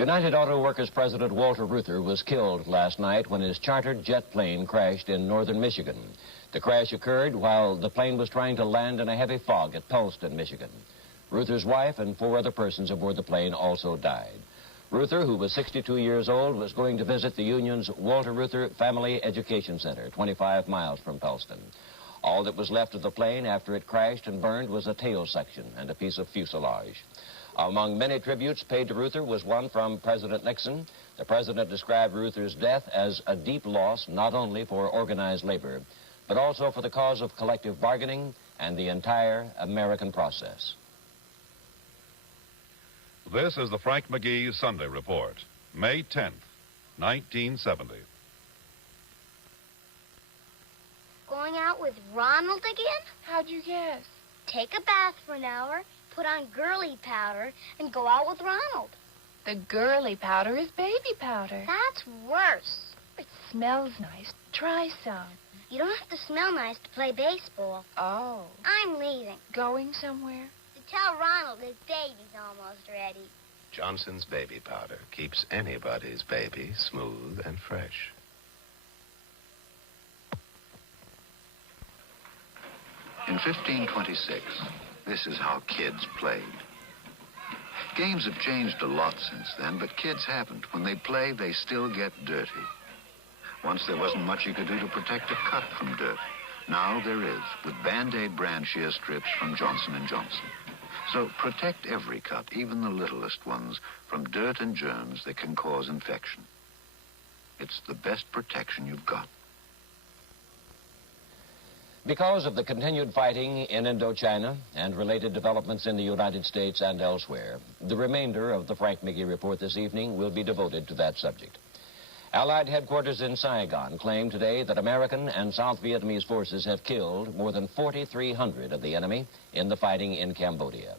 United Auto Workers President Walter Reuther was killed last night when his chartered jet plane crashed in northern Michigan. The crash occurred while the plane was trying to land in a heavy fog at Polston, Michigan. Reuther's wife and 4 other persons aboard the plane also died. Reuther, who was 62 years old, was going to visit the union's Walter Reuther Family Education Center, 25 miles from Polston. All that was left of the plane after it crashed and burned was a tail section and a piece of fuselage. Among many tributes paid to Reuther was one from President Nixon. The president described Reuther's death as a deep loss not only for organized labor, but also for the cause of collective bargaining and the entire American process. This is the Frank McGee Sunday Report, May 10th, 1970. Going out with Ronald again? How'd you guess? Take a bath for an hour, put on girly powder, and go out with Ronald. The girly powder is baby powder. That's worse. It smells nice. Try some. You don't have to smell nice to play baseball. Oh. I'm leaving. Going somewhere? To tell Ronald his baby's almost ready. Johnson's baby powder keeps anybody's baby smooth and fresh. In 1526, this is how kids played. Games have changed a lot since then, but kids haven't. When they play, they still get dirty. Once there wasn't much you could do to protect a cut from dirt. Now there is, with Band-Aid brand shear strips from Johnson & Johnson. So protect every cut, even the littlest ones, from dirt and germs that can cause infection. It's the best protection you've got. Because of the continued fighting in Indochina and related developments in the United States and elsewhere, the remainder of the Frank McGee Report this evening will be devoted to that subject. Allied headquarters in Saigon claim today that American and South Vietnamese forces have killed more than 4,300 of the enemy in the fighting in Cambodia.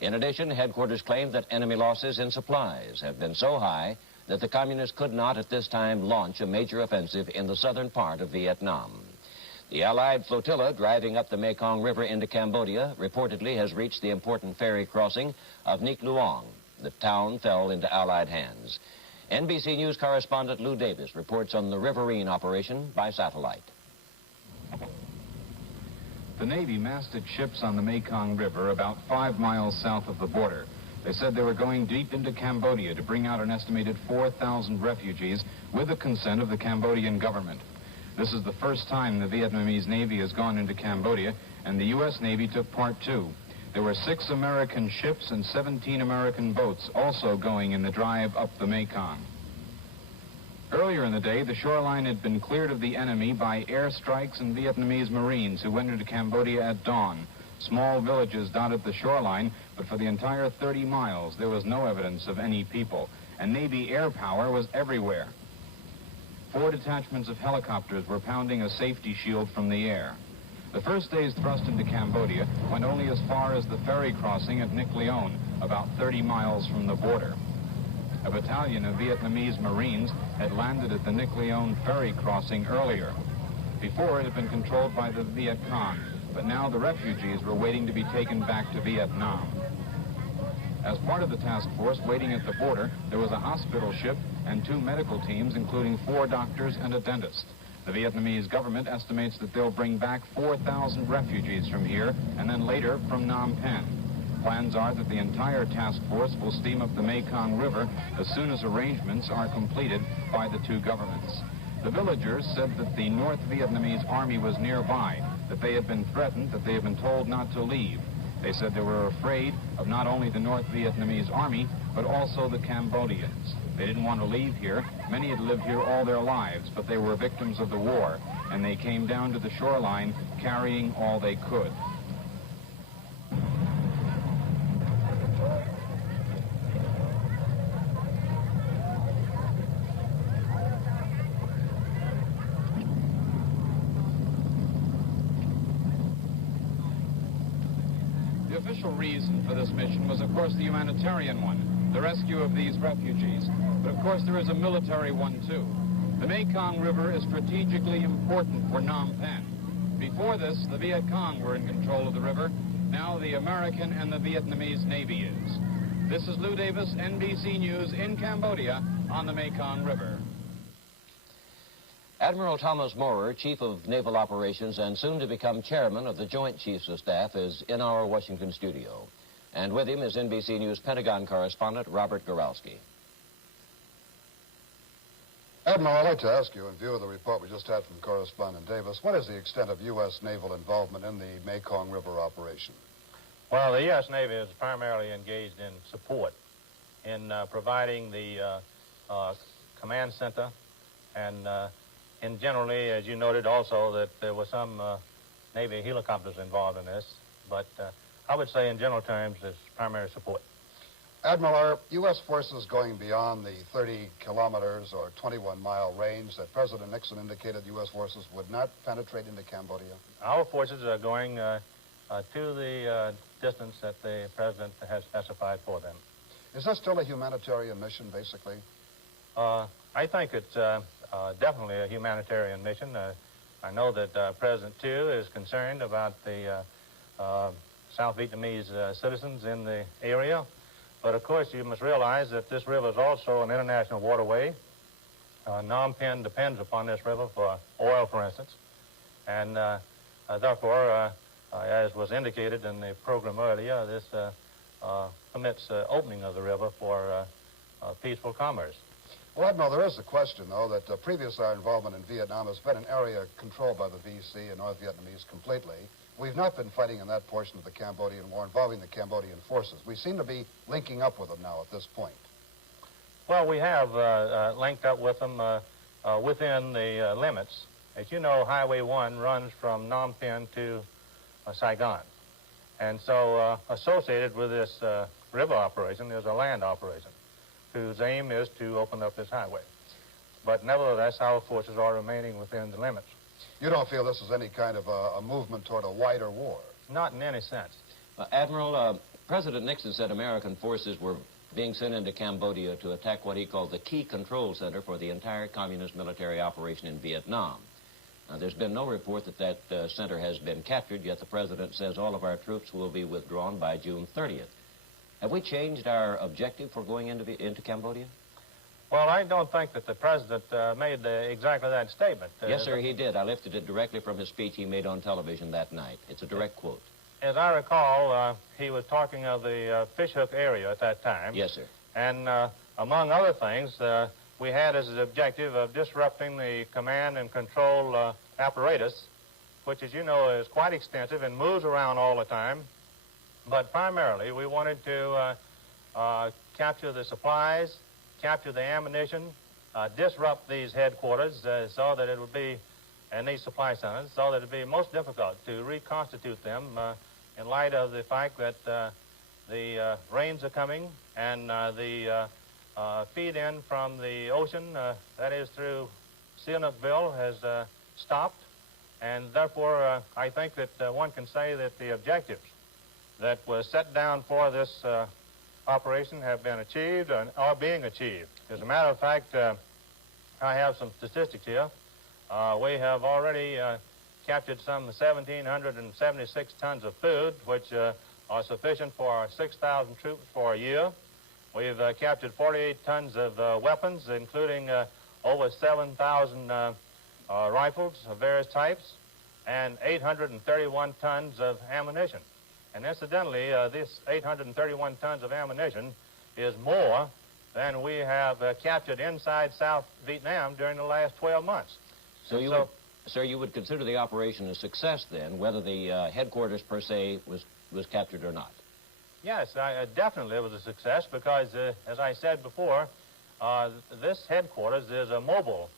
In addition, headquarters claim that enemy losses in supplies have been so high that the communists could not at this time launch a major offensive in the southern part of Vietnam. The Allied flotilla driving up the Mekong River into Cambodia reportedly has reached the important ferry crossing of Nic Luong. The town fell into Allied hands. NBC News correspondent Lou Davis reports on the riverine operation by satellite. The Navy masted ships on the Mekong River about 5 miles south of the border. They said they were going deep into Cambodia to bring out an estimated 4,000 refugees with the consent of the Cambodian government. This is the first time the Vietnamese Navy has gone into Cambodia, and the U.S. Navy took part too. There were 6 American ships and 17 American boats also going in the drive up the Mekong. Earlier in the day, the shoreline had been cleared of the enemy by airstrikes and Vietnamese Marines who went into Cambodia at dawn. Small villages dotted the shoreline, but for the entire 30 miles, there was no evidence of any people, and Navy air power was everywhere. 4 detachments of helicopters were pounding a safety shield from the air. The first day's thrust into Cambodia went only as far as the ferry crossing at Nic Leon, about 30 miles from the border. A battalion of Vietnamese Marines had landed at the Nic Leon ferry crossing earlier. Before, it had been controlled by the Viet Cong, but now the refugees were waiting to be taken back to Vietnam. As part of the task force waiting at the border, there was a hospital ship and 2 medical teams, including 4 doctors and a dentist. The Vietnamese government estimates that they'll bring back 4,000 refugees from here and then later from Phnom Penh. Plans are that the entire task force will steam up the Mekong River as soon as arrangements are completed by the 2 governments. The villagers said that the North Vietnamese army was nearby, that they had been threatened, that they had been told not to leave. They said they were afraid of not only the North Vietnamese army, but also the Cambodians. They didn't want to leave here. Many had lived here all their lives, but they were victims of the war, and they came down to the shoreline carrying all they could. The official reason for this mission was, of course, the humanitarian one, the rescue of these refugees. But, of course, there is a military one, too. The Mekong River is strategically important for Phnom Penh. Before this, the Viet Cong were in control of the river. Now the American and the Vietnamese Navy is. This is Lou Davis, NBC News in Cambodia on the Mekong River. Admiral Thomas Moorer, Chief of Naval Operations and soon to become Chairman of the Joint Chiefs of Staff, is in our Washington studio. And with him is NBC News Pentagon correspondent Robert Goralski. Admiral, I'd like to ask you, in view of the report we just had from correspondent Davis, what is the extent of U.S. naval involvement in the Mekong River operation? Well, the U.S. Navy is primarily engaged in support in providing the command center and in generally, as you noted also, that there were some Navy helicopters involved in this, but I would say in general terms it's primary support. Admiral, are U.S. forces going beyond the 30 kilometers or 21-mile range that President Nixon indicated U.S. forces would not penetrate into Cambodia? Our forces are going to the distance that the President has specified for them. Is this still a humanitarian mission, basically? I think it's definitely a humanitarian mission. I know that President Thieu is concerned about the South Vietnamese citizens in the area. But, of course, you must realize that this river is also an international waterway. Phnom Penh depends upon this river for oil, for instance. And, therefore, as was indicated in the program earlier, this permits opening of the river for peaceful commerce. Well, Admiral, there is a question, though, that previous our involvement in Vietnam has been an area controlled by the VC and North Vietnamese completely. We've not been fighting in that portion of the Cambodian War involving the Cambodian forces. We seem to be linking up with them now at this point. Well, we have linked up with them within the limits. As you know, Highway 1 runs from Phnom Penh to Saigon. And so associated with this river operation is a land operation whose aim is to open up this highway. But nevertheless, our forces are remaining within the limits. You don't feel this is any kind of a movement toward a wider war? Not in any sense. Admiral, President Nixon said American forces were being sent into Cambodia to attack what he called the key control center for the entire communist military operation in Vietnam. Now, there's been no report that that center has been captured, yet the President says all of our troops will be withdrawn by June 30th. Have we changed our objective for going into Cambodia? Well, I don't think that the President made exactly that statement. Yes, sir, he did. I lifted it directly from his speech he made on television that night. It's a direct quote. As I recall, he was talking of the fishhook area at that time. Yes, sir. And among other things, we had as an objective of disrupting the command and control apparatus, which, as you know, is quite extensive and moves around all the time. But primarily, we wanted to capture the supplies, capture the ammunition, disrupt these headquarters so that it would be, and these supply centers, so that it would be most difficult to reconstitute them in light of the fact that the rains are coming and the feed-in from the ocean, that is through Sihanoukville, has stopped. And therefore, I think that one can say that the objectives that were set down for this operation have been achieved and are being achieved. As a matter of fact, I have some statistics here. We have already captured some 1,776 tons of food, which are sufficient for 6,000 troops for a year. We've captured 48 tons of weapons, including over 7,000 rifles of various types, and 831 tons of ammunition. And incidentally, this 831 tons of ammunition is more than we have captured inside South Vietnam during the last 12 months. So, sir, you would consider the operation a success then, whether the headquarters per se was captured or not? Yes, definitely it was a success because, as I said before, this headquarters is a mobile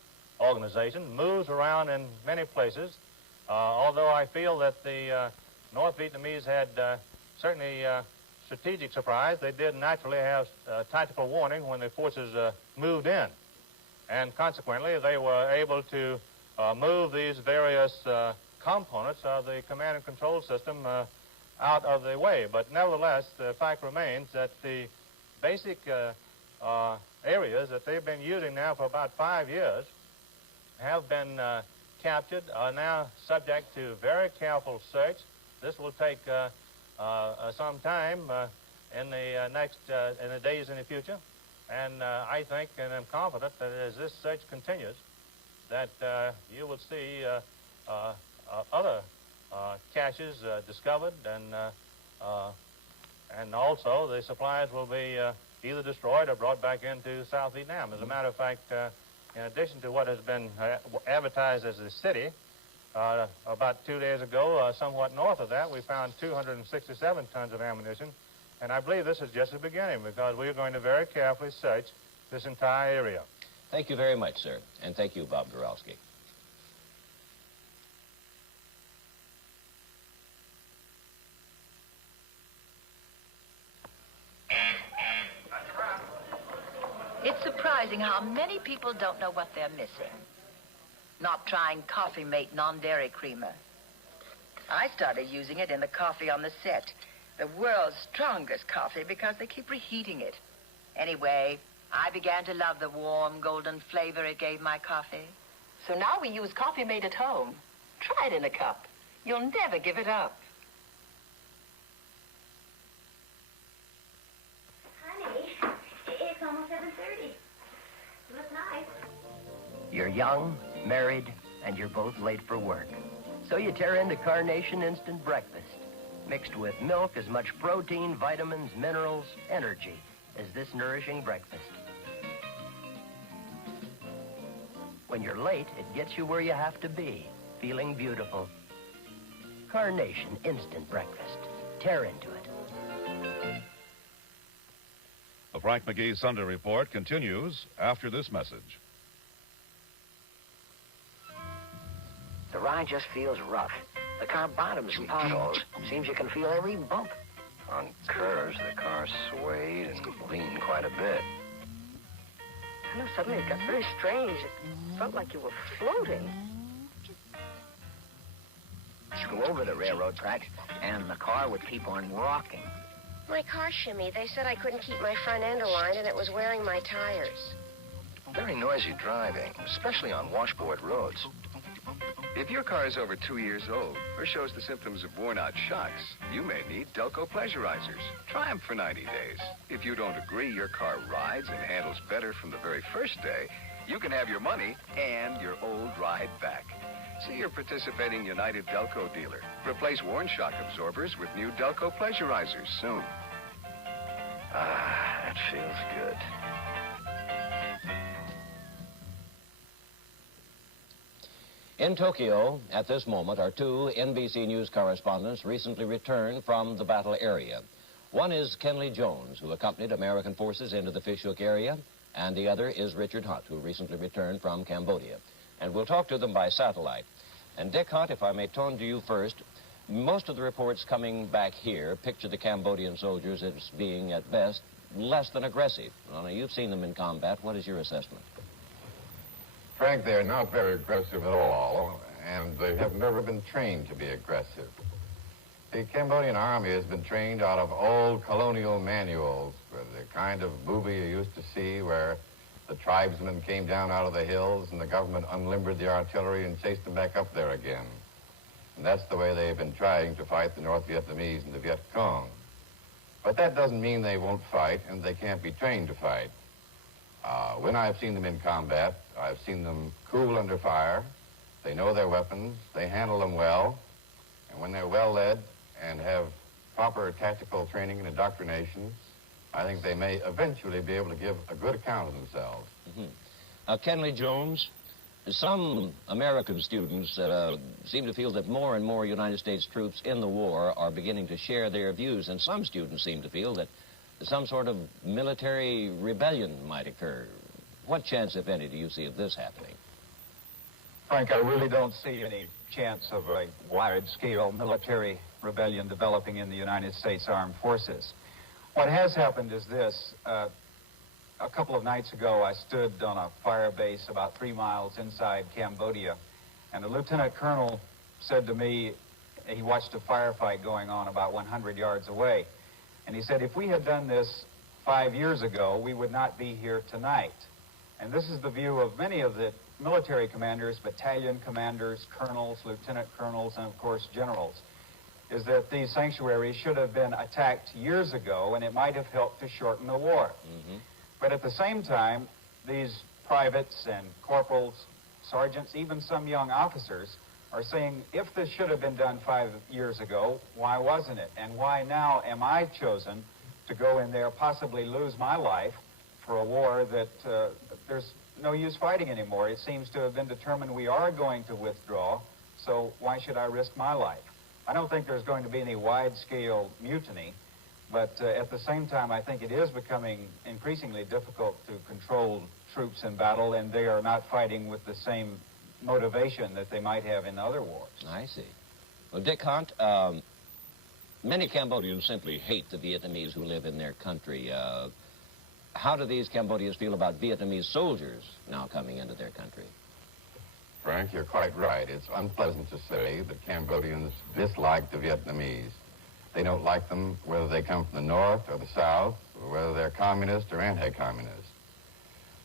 organization, moves around in many places, although I feel that the North Vietnamese had certainly strategic surprise. They did naturally have tactical warning when the forces moved in. And consequently, they were able to move these various components of the command and control system out of the way. But nevertheless, the fact remains that the basic areas that they've been using now for about 5 years have been captured, are now subject to very careful search. This will take some time, in the days in the future. And I think and I'm confident that as this search continues, that you will see other caches discovered, and also the supplies will be either destroyed or brought back into South Vietnam. As a matter of fact, in addition to what has been advertised as the city, about 2 days ago, somewhat north of that, we found 267 tons of ammunition. And I believe this is just the beginning, because we are going to very carefully search this entire area. Thank you very much, sir. And thank you, Bob Goralski. It's surprising how many people don't know what they're missing. Not trying Coffee Mate non-dairy creamer. I started using it in the coffee on the set. The world's strongest coffee because they keep reheating it. Anyway, I began to love the warm, golden flavor it gave my coffee. So now we use Coffee Mate at home. Try it in a cup. You'll never give it up. Honey, it's almost 7:30. You look nice. You're young, married, and you're both late for work. So you tear into Carnation Instant Breakfast, mixed with milk, as much protein, vitamins, minerals, energy as this nourishing breakfast. When you're late, it gets you where you have to be, feeling beautiful. Carnation Instant Breakfast. Tear into it. The Frank McGee Sunday Report continues after this message. The ride just feels rough. The car bottoms and potholes. Seems you can feel every bump. On curves, the car swayed and leaned quite a bit. I know suddenly it got very strange. It felt like you were floating. You go over the railroad tracks, and the car would keep on rocking. My car shimmied. They said I couldn't keep my front end aligned, and it was wearing my tires. Very noisy driving, especially on washboard roads. If your car is over 2 years old or shows the symptoms of worn-out shocks, you may need Delco Pleasurizers. Try them for 90 days. If you don't agree your car rides and handles better from the very first day, you can have your money and your old ride back. See your participating United Delco dealer. Replace worn shock absorbers with new Delco Pleasurizers soon. Ah, that feels good. In Tokyo, at this moment, are two NBC News correspondents recently returned from the battle area. One is Kenley Jones, who accompanied American forces into the Fishhook area, and the other is Richard Hunt, who recently returned from Cambodia. And we'll talk to them by satellite. And Dick Hunt, if I may turn to you first, most of the reports coming back here picture the Cambodian soldiers as being, at best, less than aggressive. Well, now, you've seen them in combat. What is your assessment? Frank, they're not very aggressive at all, and they have never been trained to be aggressive. The Cambodian army has been trained out of old colonial manuals, the kind of movie you used to see where the tribesmen came down out of the hills and the government unlimbered the artillery and chased them back up there again. And that's the way they've been trying to fight the North Vietnamese and the Viet Cong. But that doesn't mean they won't fight and they can't be trained to fight. When I've seen them in combat, I've seen them cool under fire. They know their weapons. They handle them well. And when they're well led and have proper tactical training and indoctrination, I think they may eventually be able to give a good account of themselves. Mm-hmm. Kenley Jones, some American students seem to feel that more and more United States troops in the war are beginning to share their views, and some students seem to feel that some sort of military rebellion might occur. What chance, if any, do you see of this happening? Frank, I really don't see any chance of a wide-scale military rebellion developing in the United States Armed Forces. What has happened is this. A couple of nights ago, I stood on a fire base about 3 miles inside Cambodia, and a lieutenant colonel said to me, he watched a firefight going on about 100 yards away, and he said, if we had done this 5 years ago, we would not be here tonight. And this is the view of many of the military commanders, battalion commanders, colonels, lieutenant colonels, and of course generals. is that these sanctuaries should have been attacked years ago, and it might have helped to shorten the war. But at the same time, these privates and corporals, sergeants, even some young officers are saying, if this should have been done 5 years ago, why wasn't it? And why now am I chosen to go in there, possibly lose my life for a war that there's no use fighting anymore? It seems to have been determined we are going to withdraw, so why should I risk my life? I don't think there's going to be any wide-scale mutiny, but at the same time, I think it is becoming increasingly difficult to control troops in battle, and they are not fighting with the same motivation that they might have in other wars. I see. Well, Dick Hunt, many Cambodians simply hate the Vietnamese who live in their country. How do these Cambodians feel about Vietnamese soldiers now coming into their country? Frank, you're quite right. It's unpleasant to say that Cambodians dislike the Vietnamese. They don't like them whether they come from the north or the south, or whether they're communist or anti-communist.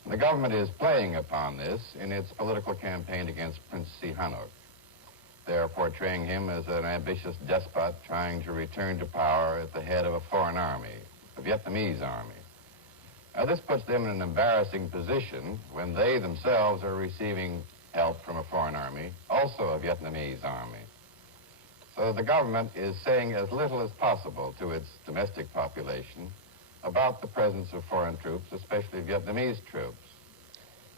The government is playing upon this in its political campaign against Prince Sihanouk. They are portraying him as an ambitious despot trying to return to power at the head of a foreign army, a Vietnamese army. Now, this puts them in an embarrassing position when they themselves are receiving help from a foreign army, also a Vietnamese army. So the government is saying as little as possible to its domestic population about the presence of foreign troops, especially Vietnamese troops.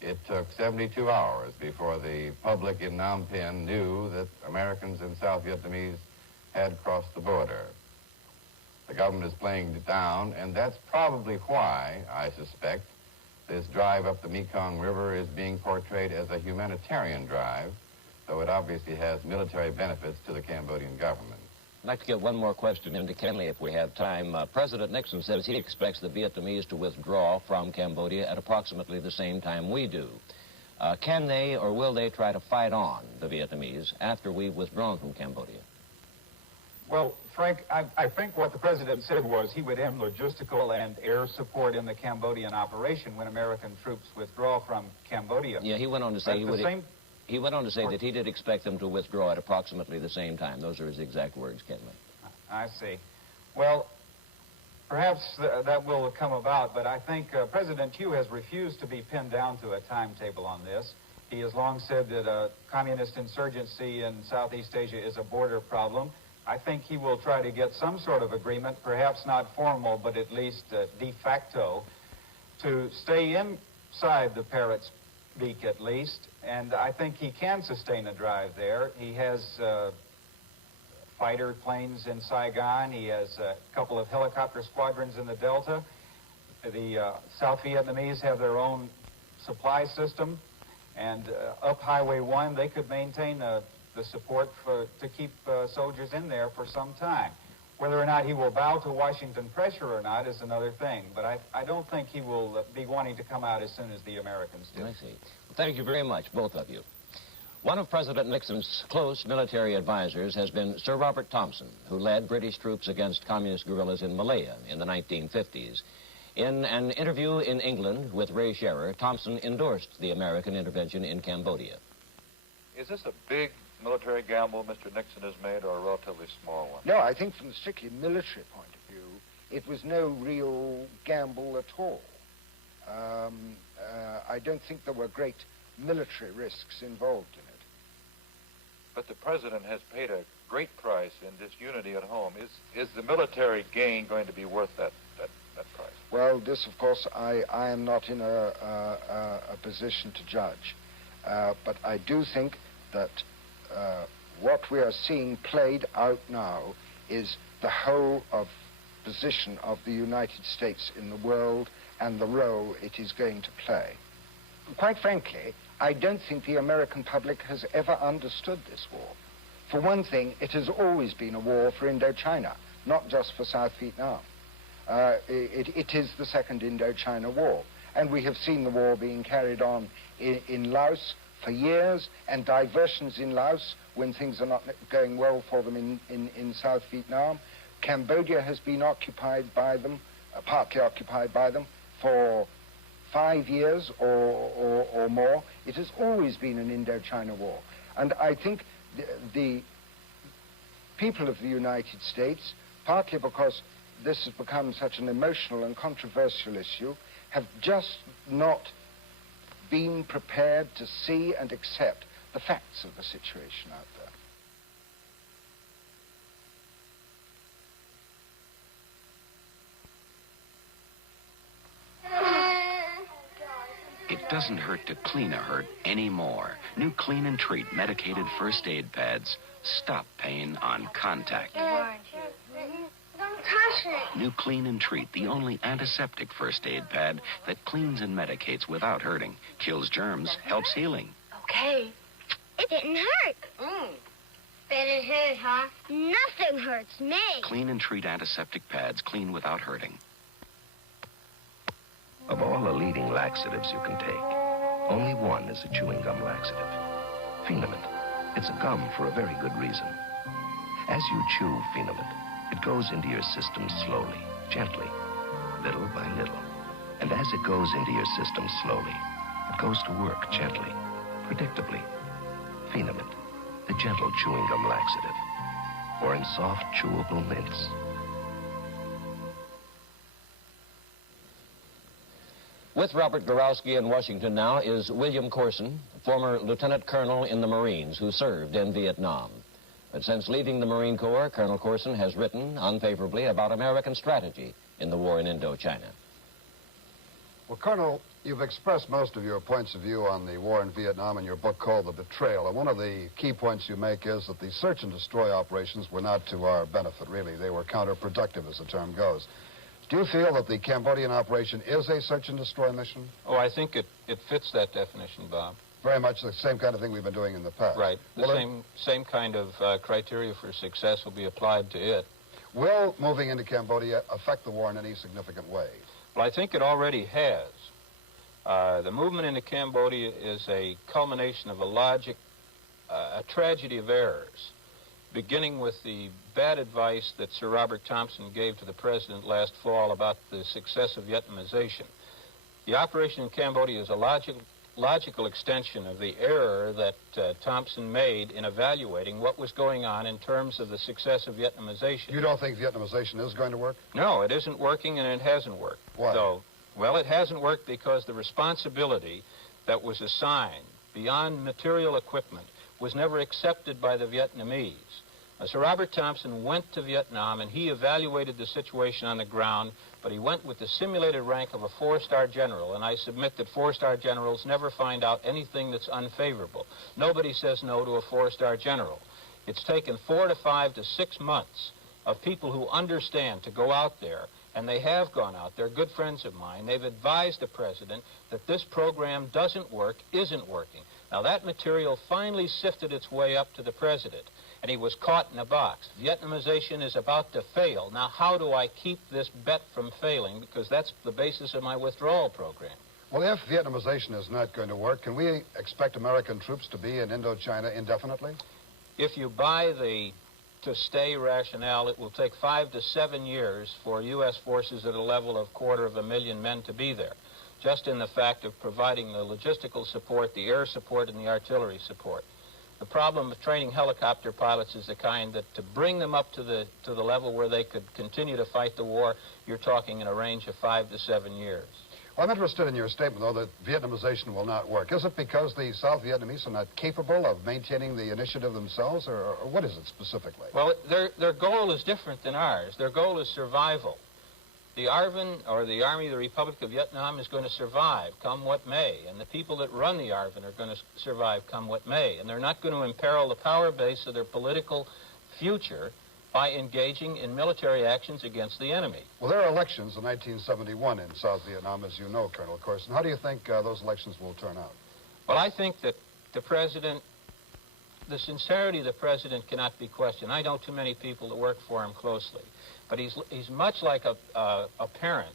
It took 72 hours before the public in Phnom Penh knew that Americans and South Vietnamese had crossed the border. The government is playing it down, and that's probably why, I suspect, this drive up the Mekong River is being portrayed as a humanitarian drive, though it obviously has military benefits to the Cambodian government. I'd like to get one more question into Kenley if we have time. President Nixon says he expects the Vietnamese to withdraw from Cambodia at approximately the same time we do. Can they or will they try to fight on, the Vietnamese, after we've withdrawn from Cambodia? Well, Frank, I think what the president said was he would end logistical and air support in the Cambodian operation when American troops withdraw from Cambodia. Yeah, he went on to say he went on to say that he did expect them to withdraw at approximately the same time. Those are his exact words, Kenley. I see. Well, perhaps that will come about, but I think President Hugh has refused to be pinned down to a timetable on this. He has long said that communist insurgency in Southeast Asia is a border problem. I think he will try to get some sort of agreement, perhaps not formal, but at least de facto, to stay inside the Parrot's Beak at least, and I think he can sustain a drive there. He has fighter planes in Saigon. He has a couple of helicopter squadrons in the Delta. The South Vietnamese have their own supply system, and up Highway 1, they could maintain the support to keep soldiers in there for some time. Whether or not he will bow to Washington pressure or not is another thing, but I don't think he will be wanting to come out as soon as the Americans do. I see. Well, thank you very much, both of you. One of President Nixon's close military advisors has been Sir Robert Thompson, who led British troops against communist guerrillas in Malaya in the 1950s. In an interview in England with Ray Scherer, Thompson endorsed the American intervention in Cambodia. Is this a big military gamble Mr. Nixon has made, or a relatively small one? No, I think from the strictly military point of view, it was no real gamble at all. I don't think there were great military risks involved in it. But the president has paid a great price in disunity at home. Is the military gain going to be worth that price? Well, this, of course, I am not in a position to judge. But I do think that what we are seeing played out now is the whole of position of the United States in the world and the role it is going to play. Quite frankly, I don't think the American public has ever understood this war. For one thing, it has always been a war for Indochina, not just for South Vietnam. It is the Second Indochina War, and we have seen the war being carried on in Laos for years, and diversions in Laos when things are not going well for them in South Vietnam. Cambodia has been occupied by them, partly occupied by them, for 5 years or more. It has always been an Indochina war. And I think the people of the United States, partly because this has become such an emotional and controversial issue, have just not been prepared to see and accept the facts of the situation out there. It doesn't hurt to clean a hurt anymore. New Clean and Treat medicated first aid pads stop pain on contact. Don't touch it. New Clean and Treat, the only antiseptic first aid pad that cleans and medicates without hurting, kills germs, helps healing. Okay. It didn't hurt. But it hurt, huh? Nothing hurts me. Clean and Treat antiseptic pads clean without hurting. Of all the leading laxatives you can take, only one is a chewing gum laxative. Phenamint. It's a gum for a very good reason. As you chew Phenamint, it goes into your system slowly, gently, little by little. And as it goes into your system slowly, it goes to work gently, predictably. Phenamint, the gentle chewing gum laxative, or in soft, chewable mints. With Robert Gorowski in Washington now is William Corson, former lieutenant colonel in the Marines who served in Vietnam. But since leaving the Marine Corps, Colonel Corson has written unfavorably about American strategy in the war in Indochina. Well, Colonel, you've expressed most of your points of view on the war in Vietnam in your book called The Betrayal. And one of the key points you make is that the search and destroy operations were not to our benefit, really. They were counterproductive, as the term goes. Do you feel that the Cambodian operation is a search and destroy mission? Oh, I think it fits that definition, Bob. Very much the same kind of thing we've been doing in the past. Right. The same kind of criteria for success will be applied to it. Will moving into Cambodia affect the war in any significant way? Well, I think it already has. The movement into Cambodia is a culmination of a tragedy of errors, beginning with the bad advice that Sir Robert Thompson gave to the president last fall about the success of Vietnamization. The operation in Cambodia is a logical extension of the error that Thompson made in evaluating what was going on in terms of the success of Vietnamization. You don't think Vietnamization is going to work? No, it isn't working, and it hasn't worked. Why? Well, it hasn't worked because the responsibility that was assigned beyond material equipment was never accepted by the Vietnamese. Sir Robert Thompson went to Vietnam, and he evaluated the situation on the ground, but he went with the simulated rank of a four-star general, and I submit that four-star generals never find out anything that's unfavorable. Nobody says no to a four-star general. It's taken 4 to 5 to 6 months of people who understand to go out there, and they have gone out. They're good friends of mine. They've advised the president that this program doesn't work, isn't working. Now, that material finally sifted its way up to the president, and he was caught in a box. Vietnamization is about to fail. Now, how do I keep this bet from failing? Because that's the basis of my withdrawal program. Well, if Vietnamization is not going to work, can we expect American troops to be in Indochina indefinitely? If you buy the to-stay rationale, it will take 5 to 7 years for U.S. forces at a level of 250,000 men to be there, just in the fact of providing the logistical support, the air support, and the artillery support. The problem with training helicopter pilots is the kind that to bring them up to the level where they could continue to fight the war, you're talking in a range of 5 to 7 years. Well, I'm interested in your statement, though, that Vietnamization will not work. Is it because the South Vietnamese are not capable of maintaining the initiative themselves, or what is it specifically? Well, their goal is different than ours. Their goal is survival. The ARVN, or the Army of the Republic of Vietnam, is going to survive, come what may. And the people that run the ARVN are going to survive, come what may. And they're not going to imperil the power base of their political future by engaging in military actions against the enemy. Well, there are elections in 1971 in South Vietnam, as you know, Colonel Corson. How do you think those elections will turn out? Well, I think that the sincerity of the president cannot be questioned. I know too many people that work for him closely. But he's much like a parent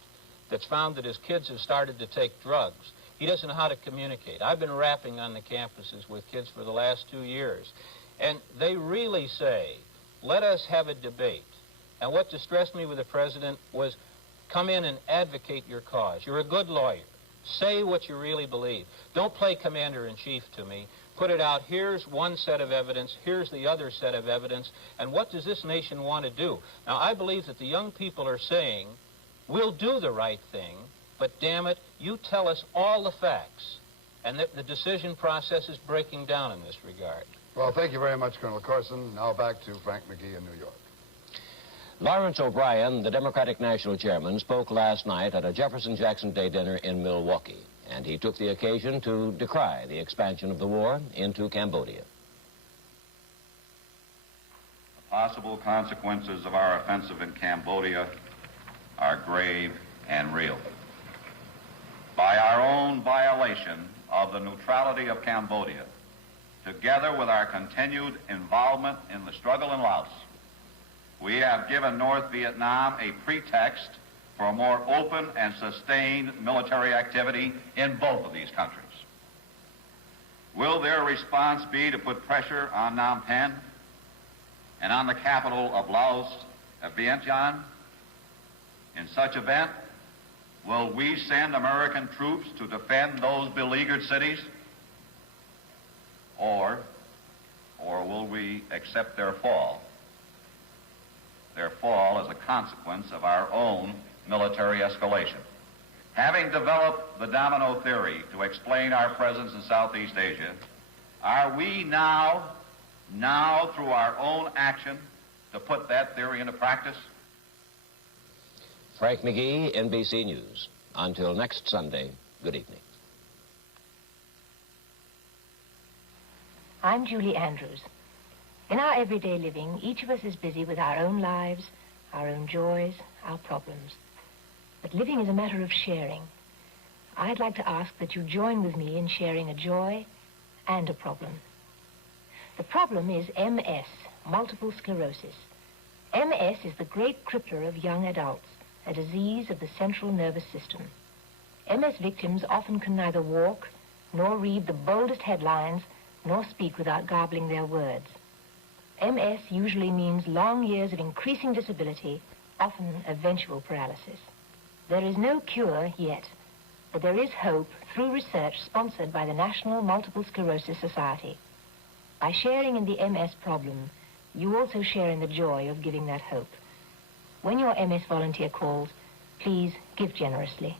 that's found that his kids have started to take drugs. He doesn't know how to communicate. I've been rapping on the campuses with kids for the last 2 years, and they really say, let us have a debate. And what distressed me with the president was, come in and advocate your cause. You're a good lawyer. Say what you really believe. Don't play commander-in-chief to me. Put it out, here's one set of evidence, here's the other set of evidence, and what does this nation want to do? Now, I believe that the young people are saying, we'll do the right thing, but damn it, you tell us all the facts. And the decision process is breaking down in this regard. Well, thank you very much, Colonel Corson. Now back to Frank McGee in New York. Lawrence O'Brien, the Democratic National Chairman, spoke last night at a Jefferson-Jackson Day dinner in Milwaukee, and he took the occasion to decry the expansion of the war into Cambodia. The possible consequences of our offensive in Cambodia are grave and real. By our own violation of the neutrality of Cambodia, together with our continued involvement in the struggle in Laos, we have given North Vietnam a pretext for a more open and sustained military activity in both of these countries. Will their response be to put pressure on Phnom Penh and on the capital of Laos, Vientiane? In such event, will we send American troops to defend those beleaguered cities? Or will we accept their fall? Their fall as a consequence of our own military escalation. Having developed the domino theory to explain our presence in Southeast Asia, are we now through our own action to put that theory into practice? Frank McGee, NBC News. Until next Sunday, good evening. I'm Julie Andrews. In our everyday living, each of us is busy with our own lives, our own joys, our problems. But living is a matter of sharing. I'd like to ask that you join with me in sharing a joy and a problem. The problem is MS, multiple sclerosis. MS is the great crippler of young adults, a disease of the central nervous system. MS victims often can neither walk, nor read the boldest headlines, nor speak without garbling their words. MS usually means long years of increasing disability, often eventual paralysis. There is no cure yet, but there is hope through research sponsored by the National Multiple Sclerosis Society. By sharing in the MS problem, you also share in the joy of giving that hope. When your MS volunteer calls, please give generously.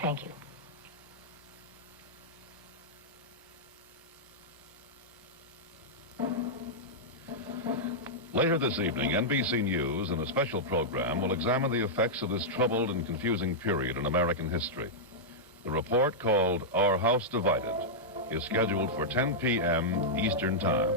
Thank you. Later this evening, NBC News, in a special program, will examine the effects of this troubled and confusing period in American history. The report, called Our House Divided, is scheduled for 10 p.m. Eastern Time.